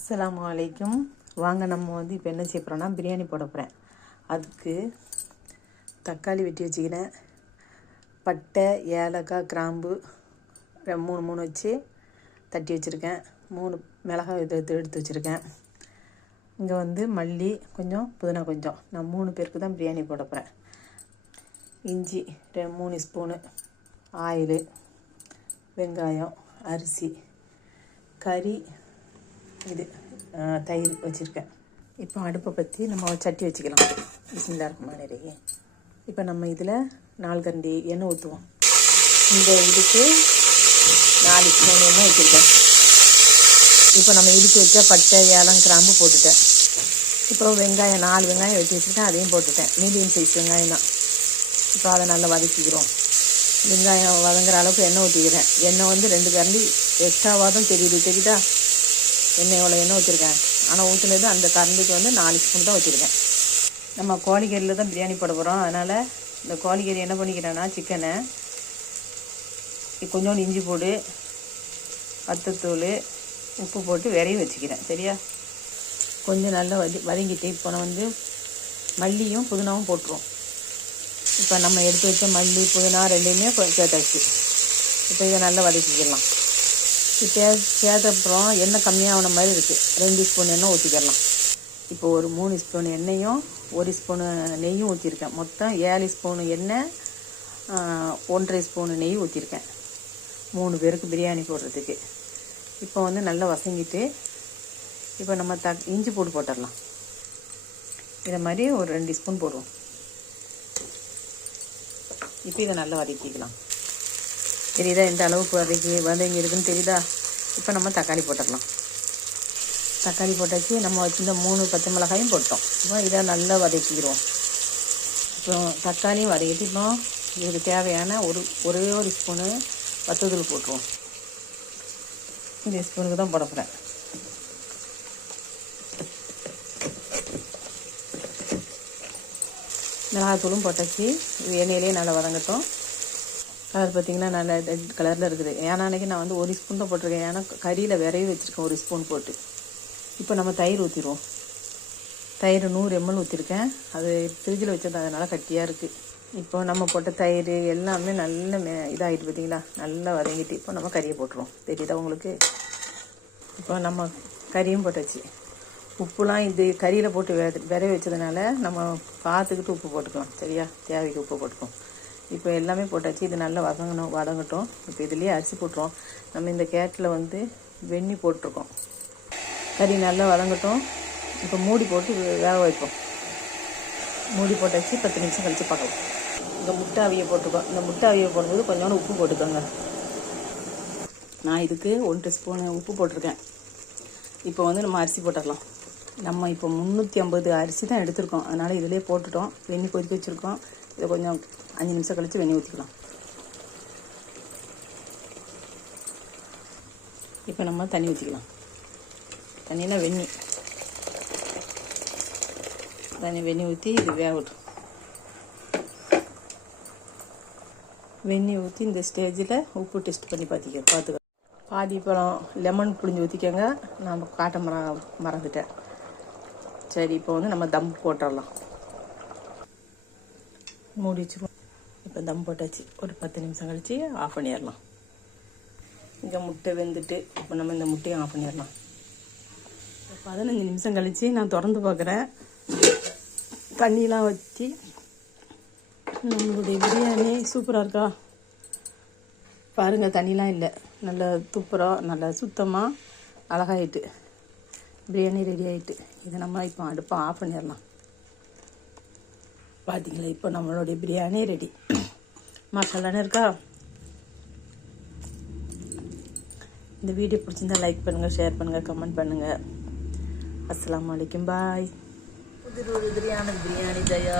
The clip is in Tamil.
அஸ்லாம் வலைக்கும் வாங்க நம்ம வந்து இப்போ என்ன செய்ய போகிறோன்னா பிரியாணி போட போகிறேன் அதுக்கு தக்காளி வெட்டி வச்சுக்கிறேன். பட்டை ஏலக்காய் கிராம்பு மூணு மூணு வச்சு தட்டி வச்சுருக்கேன். மூணு மிளகாய் எடுத்து எடுத்து வச்சுருக்கேன். இங்கே வந்து மல்லி கொஞ்சம் புதினா கொஞ்சம். நான் மூணு பேருக்கு தான் பிரியாணி போட போகிறேன் இஞ்சி ரெ மூணு ஸ்பூனு. ஆயில் வெங்காயம் அரிசி கறி இது தயிர் வச்சுருக்கேன். இப்போ அடுப்பை பற்றி நம்ம சட்டி வச்சுக்கலாம். பிஸ்மில்லா இருக்குமானே இப்போ நம்ம இதில் நாலு கரண்டி எண்ணெய் ஊற்றுவோம் இந்த இதுக்கு நாலு ஸ்பூன் எண்ணெய் வச்சுருக்கேன் இப்போ நம்ம இடித்து வச்ச பட்டை ஏலம் கிராம்பு போட்டுட்டேன். இப்போ வெங்காயம் நாலு வெங்காயம் வெட்டி வச்சுருக்கேன். அதையும் போட்டுட்டேன். மீடியம் சைஸ் வெங்காயம் தான். இப்போ அதை நல்லா வதக்கிக்கிறோம். வெங்காயம் வதங்குற அளவுக்கு எண்ணெய் ஊற்றிக்கிறேன் எண்ணெய் வந்து ரெண்டு கரண்டி எக்ஸ்ட்ராவாக தான் தெரியுது. தெரியுதா? எண்ணெய் எவ்வளோ எண்ணெய் வச்சுருக்கேன். ஆனால் ஊற்றுனது அந்த கரண்டிக்கு வந்து நாலு ஸ்பூன் தான் வச்சுருக்கேன். நம்ம கோழிக்கறியில் தான் பிரியாணி போட போகிறோம் அதனால் இந்த கோழிக்கறி என்ன பண்ணிக்கிறேன்னா சிக்கனை கொஞ்சோண்டு இஞ்சி போடு வத்தத்தூள் உப்பு போட்டு விரைவி வச்சுக்கிறேன். சரியா? கொஞ்சம் நல்லா வதி வதங்கிட்டு இப்போ நான் வந்து மல்லியும் புதினாவும் போட்டுருவோம். இப்போ நம்ம எடுத்து வச்ச மல்லி புதினா ரெண்டையுமே கொஞ்சம் சேர்த்தாச்சு. இப்போ இதை நல்லா வதக்கிக்கலாம். இப்போ சேர்த்த எண்ணெய் கம்மியாகின மாதிரி இருக்குது ரெண்டு ஸ்பூன் எண்ணெய் ஊற்றிக்கலாம் இப்போ ஒரு மூணு ஸ்பூன் எண்ணெயும் ஒரு ஸ்பூனு நெய்யும் ஊற்றிருக்கேன் மொத்தம் ஏழு ஸ்பூனு எண்ணெய் ஒன்றரை ஸ்பூனு நெய் ஊற்றிருக்கேன் மூணு பேருக்கு பிரியாணி போடுறதுக்கு. இப்போ வந்து நல்லா வசங்கிட்டு இப்போ நம்ம த இஞ்சி போட்டு போட்டுடலாம். இதை மாதிரி ஒரு ரெண்டு ஸ்பூன் போடுவோம். இப்போ இதை நல்லா வதக்கிக்கலாம். தெரியுதா எந்த அளவுக்கு வதக்கி வதங்கி இருக்குன்னு தெரியுதா? இப்போ நம்ம தக்காளி போட்டுடலாம் தக்காளி போட்டாச்சு நம்ம வச்சுருந்த மூணு பச்சை மிளகாயும் போட்டோம். இப்போ இதை நல்லா வதக்கிக்கிறோம். இப்போ தக்காளியும் வதக்கிட்டு இப்போ இதுக்கு தேவையான ஒரு ஒரே ஒரு ஸ்பூனு வத்தத்தூள் போட்டுருவோம். இந்த ஸ்பூனுக்கு தான் போட போகிறேன் மிளகாத்தூளும் போட்டாச்சு. இது எண்ணெயிலேயே நல்லா வதங்கட்டும். கலர் பார்த்தீங்கன்னா நல்லா ரெட் கலரில் இருக்குது. ஏன்னா அன்றைக்கி நான் வந்து ஒரு ஸ்பூன் தான் போட்டிருக்கேன். ஏன்னா கறியில் விரைவி வச்சுருக்கேன் ஒரு ஸ்பூன் போட்டு. இப்போ நம்ம தயிர் ஊற்றிடுவோம் தயிர் நூறு எம்எல் ஊற்றிருக்கேன் அது ஃப்ரிட்ஜில் வச்சது அதனால் கட்டியாக இருக்குது இப்போ நம்ம போட்ட தயிர் எல்லாமே நல்ல மே இதாகிட்டு பார்த்தீங்களா நல்லா வதங்கிட்டு இப்போ நம்ம கறியை போட்டுருவோம். தெரியுதா உங்களுக்கு? இப்போ நம்ம கறியும் போட்டாச்சு. உப்புலாம் இது கறியில் போட்டு வெ விரைய வச்சதுனால நம்ம பார்த்துக்கிட்டு உப்பு போட்டுக்கலாம். சரியா? தேவைக்கு உப்பு போட்டுக்குவோம். இப்போ எல்லாமே போட்டாச்சு. இது நல்லா வதங்கணும் வதங்கட்டும். இப்போ இதுலேயே அரிசி போட்டுருவோம். நம்ம இந்த கேட்டில் வந்து வெண்ணி போட்டிருக்கோம். கறி நல்லா வதங்கட்டும். இப்போ மூடி போட்டு வேக வைப்போம். மூடி போட்டாச்சு. பத்து நிமிஷம் கழித்து பார்க்கலாம். இந்த முட்டை அவியை போட்டிருக்கோம். இந்த முட்டை அவியை போடும்போது கொஞ்சோண்டு உப்பு போட்டுக்கோங்க. நான் இதுக்கு ஒன்று ஸ்பூனு உப்பு போட்டிருக்கேன். இப்போ வந்து நம்ம அரிசி போட்டுடலாம். நம்ம இப்போ முந்நூற்றி ஐம்பது அரிசி தான் எடுத்திருக்கோம். அதனால் இதிலே போட்டுட்டோம். வெண்ணி கொதிக்க வச்சுருக்கோம். இதை கொஞ்சம் அஞ்சு நிமிஷம் கழித்து வெண்ணி ஊற்றிக்கலாம் இப்போ நம்ம தண்ணி ஊற்றிக்கலாம் தண்ணினா வெந்நி தண்ணி வெந்நி ஊற்றி இது வேகட்டும் வெந்நி ஊற்றி இந்த ஸ்டேஜில் உப்பு டெஸ்ட் பண்ணி பார்த்திக்க பார்த்துக்க பாதி பழம் லெமன் புளிஞ்சு ஊற்றிக்கோங்க நான் காட்ட மரம் மறந்துட்டேன். சரி இப்போ வந்து நம்ம தம் போட்டுடலாம். மூடி வச்சுருவோம் இப்போ தம் போட்டாச்சு. ஒரு பத்து நிமிஷம் கழித்து ஆஃப் பண்ணிடலாம் இங்கே முட்டை வெந்துட்டு இப்போ நம்ம இந்த முட்டையும் ஆஃப் பண்ணிடலாம் பதினஞ்சு நிமிஷம் கழித்து நான் திறந்து பார்க்குறேன் தண்ணியெலாம் வச்சு நம்மளுடைய பிரியாணி சூப்பராக இருக்கா? பாருங்கள் தண்ணிலாம் இல்லை. நல்ல துப்புரம் நல்ல சுத்தமாக அழகாயிட்டு பிரியாணி ரெடி ஆகிட்டு இதை நம்ம இப்போ அடுப்பை ஆஃப் பண்ணிடலாம் பார்த்தீங்களா இப்போ நம்மளுடைய பிரியாணி ரெடி மசாலான்னு இருக்கா? இந்த வீடியோ பிடிச்சிருந்தா லைக் பண்ணுங்கள் ஷேர் பண்ணுங்கள் கமெண்ட் பண்ணுங்கள் அஸ்லாம் வலைக்கும் பாய் புதிர் ஒரு பிரியாணி பிரியாணி தயா.